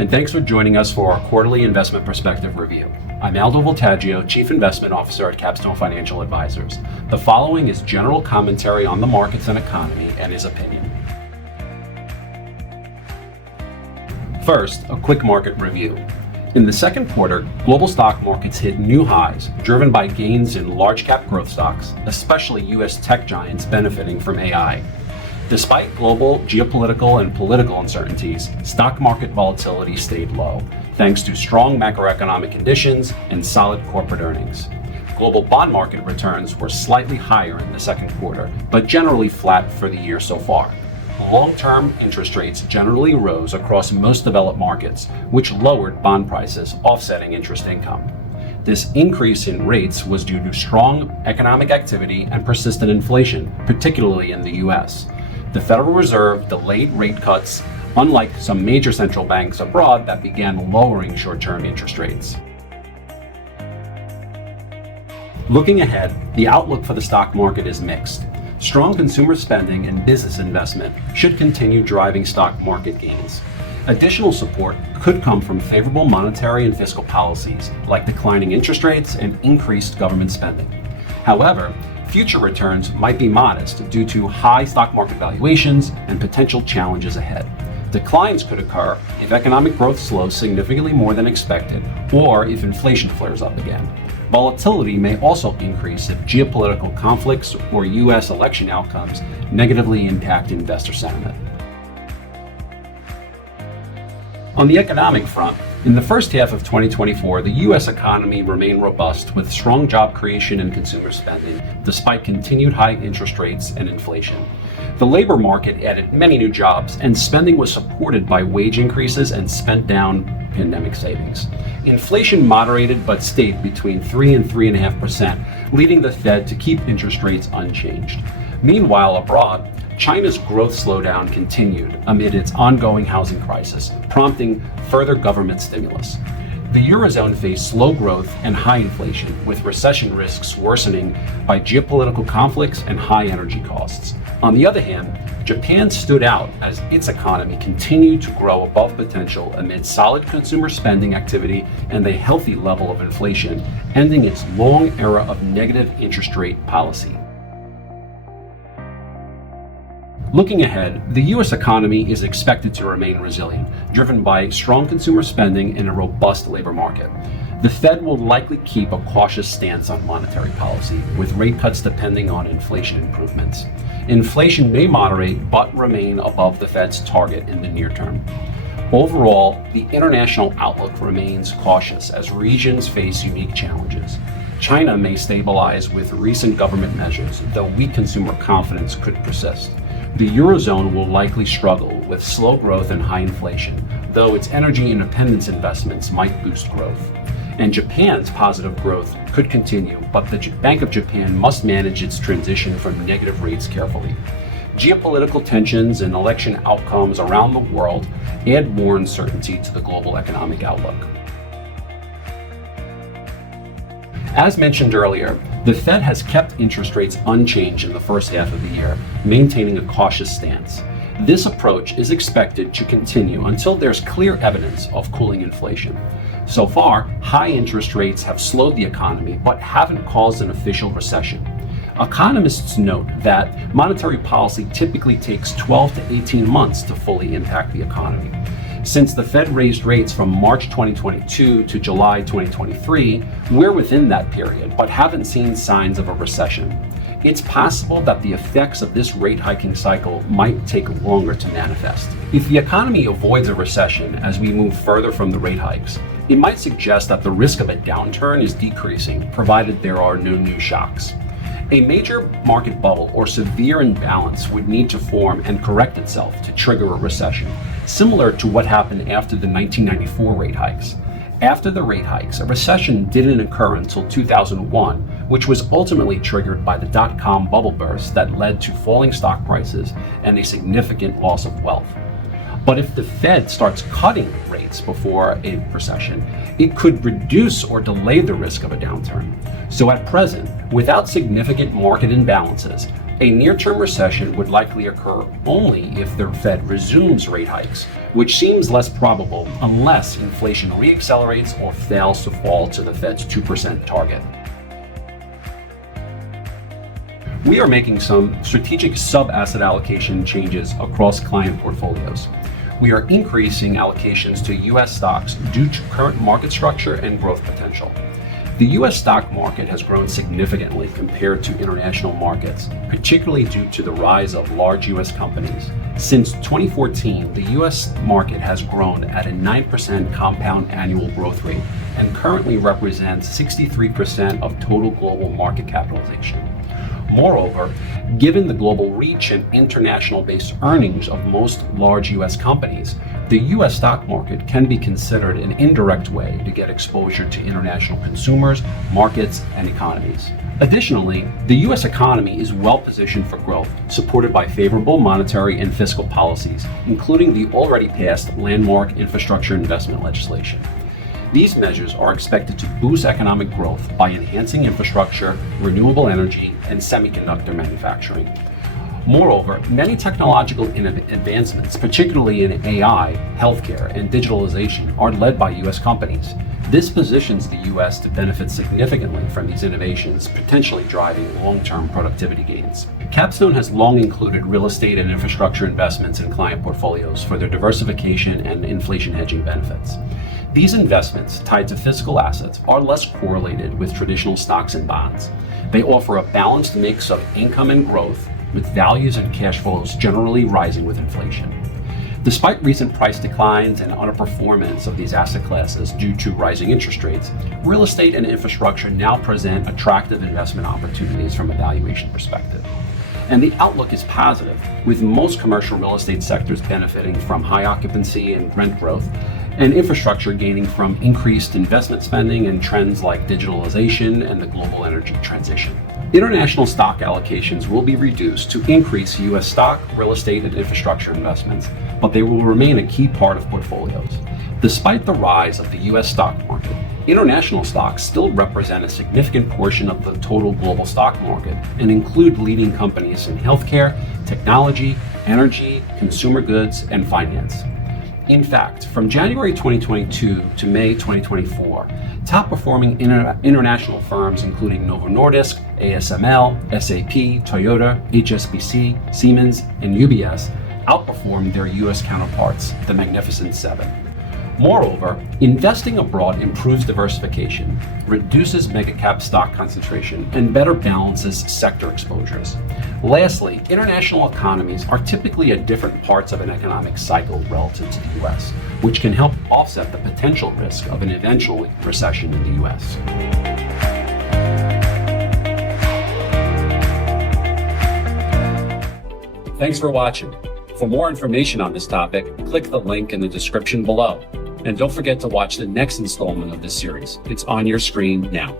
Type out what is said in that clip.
and thanks for joining us for our quarterly investment perspective review. I'm Aldo Voltaggio, Chief Investment Officer at Capstone Financial Advisors. The following is general commentary on the markets and economy and his opinion. First, a quick market review. In the second quarter, global stock markets hit new highs, driven by gains in large cap growth stocks, especially U.S. tech giants benefiting from AI. Despite global geopolitical and political uncertainties, stock market volatility stayed low, thanks to strong macroeconomic conditions and solid corporate earnings. Global bond market returns were slightly higher in the second quarter, but generally flat for the year so far. Long-term interest rates generally rose across most developed markets, which lowered bond prices, offsetting interest income. This increase in rates was due to strong economic activity and persistent inflation, particularly in the U.S. The Federal Reserve delayed rate cuts, unlike some major central banks abroad that began lowering short-term interest rates. Looking ahead, the outlook for the stock market is mixed. Strong consumer spending and business investment should continue driving stock market gains. Additional support could come from favorable monetary and fiscal policies, like declining interest rates and increased government spending. However, future returns might be modest due to high stock market valuations and potential challenges ahead. Declines could occur if economic growth slows significantly more than expected, or if inflation flares up again. Volatility may also increase if geopolitical conflicts or U.S. election outcomes negatively impact investor sentiment. On the economic front, in the first half of 2024, the U.S. economy remained robust with strong job creation and consumer spending, despite continued high interest rates and inflation. The labor market added many new jobs, and spending was supported by wage increases and spent down pandemic savings. Inflation moderated but stayed between 3 and 3.5%, leading the Fed to keep interest rates unchanged. Meanwhile, abroad, China's growth slowdown continued amid its ongoing housing crisis, prompting further government stimulus. The Eurozone faced slow growth and high inflation, with recession risks worsening by geopolitical conflicts and high energy costs. On the other hand, Japan stood out as its economy continued to grow above potential amid solid consumer spending activity and a healthy level of inflation, ending its long era of negative interest rate policy. Looking ahead, the U.S. economy is expected to remain resilient, driven by strong consumer spending and a robust labor market. The Fed will likely keep a cautious stance on monetary policy, with rate cuts depending on inflation improvements. Inflation may moderate but remain above the Fed's target in the near term. Overall, the international outlook remains cautious as regions face unique challenges. China may stabilize with recent government measures, though weak consumer confidence could persist. The Eurozone will likely struggle with slow growth and high inflation, though its energy independence investments might boost growth. And Japan's positive growth could continue, but the Bank of Japan must manage its transition from negative rates carefully. Geopolitical tensions and election outcomes around the world add more uncertainty to the global economic outlook. As mentioned earlier, the Fed has kept interest rates unchanged in the first half of the year, maintaining a cautious stance. This approach is expected to continue until there's clear evidence of cooling inflation. So far, high interest rates have slowed the economy but haven't caused an official recession. Economists note that monetary policy typically takes 12 to 18 months to fully impact the economy. Since the Fed raised rates from March 2022 to July 2023, we're within that period, but haven't seen signs of a recession. It's possible that the effects of this rate hiking cycle might take longer to manifest. If the economy avoids a recession as we move further from the rate hikes, it might suggest that the risk of a downturn is decreasing, provided there are no new shocks. A major market bubble or severe imbalance would need to form and correct itself to trigger a recession, similar to what happened after the 1994 rate hikes. After the rate hikes, a recession didn't occur until 2001, which was ultimately triggered by the dot-com bubble burst that led to falling stock prices and a significant loss of wealth. But if the Fed starts cutting rates before a recession, it could reduce or delay the risk of a downturn. So at present, without significant market imbalances, A near-term recession would likely occur only if the Fed resumes rate hikes, which seems less probable unless inflation reaccelerates or fails to fall to the Fed's 2% target. We are making some strategic sub-asset allocation changes across client portfolios. We are increasing allocations to U.S. stocks due to current market structure and growth potential. The U.S. stock market has grown significantly compared to international markets, particularly due to the rise of large U.S. companies. Since 2014, the U.S. market has grown at a 9% compound annual growth rate and currently represents 63% of total global market capitalization. Moreover, given the global reach and international-based earnings of most large U.S. companies, the U.S. stock market can be considered an indirect way to get exposure to international consumers, markets, and economies. Additionally, the U.S. economy is well positioned for growth, supported by favorable monetary and fiscal policies, including the already passed landmark infrastructure investment legislation. These measures are expected to boost economic growth by enhancing infrastructure, renewable energy, and semiconductor manufacturing. Moreover, many technological advancements, particularly in AI, healthcare, and digitalization, are led by U.S. companies. This positions the U.S. to benefit significantly from these innovations, potentially driving long-term productivity gains. Capstone has long included real estate and infrastructure investments in client portfolios for their diversification and inflation hedging benefits. These investments, tied to physical assets, are less correlated with traditional stocks and bonds. They offer a balanced mix of income and growth, with values and cash flows generally rising with inflation. Despite recent price declines and underperformance of these asset classes due to rising interest rates, real estate and infrastructure now present attractive investment opportunities from a valuation perspective. And the outlook is positive, with most commercial real estate sectors benefiting from high occupancy and rent growth, and infrastructure gaining from increased investment spending and trends like digitalization and the global energy transition. International stock allocations will be reduced to increase U.S. stock, real estate, and infrastructure investments, but they will remain a key part of portfolios. Despite the rise of the U.S. stock market, international stocks still represent a significant portion of the total global stock market and include leading companies in healthcare, technology, energy, consumer goods, and finance. In fact, from January 2022 to May 2024, top-performing international firms including Novo Nordisk, ASML, SAP, Toyota, HSBC, Siemens, and UBS outperformed their U.S. counterparts, the Magnificent Seven. Moreover, investing abroad improves diversification, reduces mega-cap stock concentration, and better balances sector exposures. Lastly, international economies are typically at different parts of an economic cycle relative to the U.S., which can help offset the potential risk of an eventual recession in the U.S. Thanks for watching. For more information on this topic, click the link in the description below. And don't forget to watch the next installment of this series. It's on your screen now.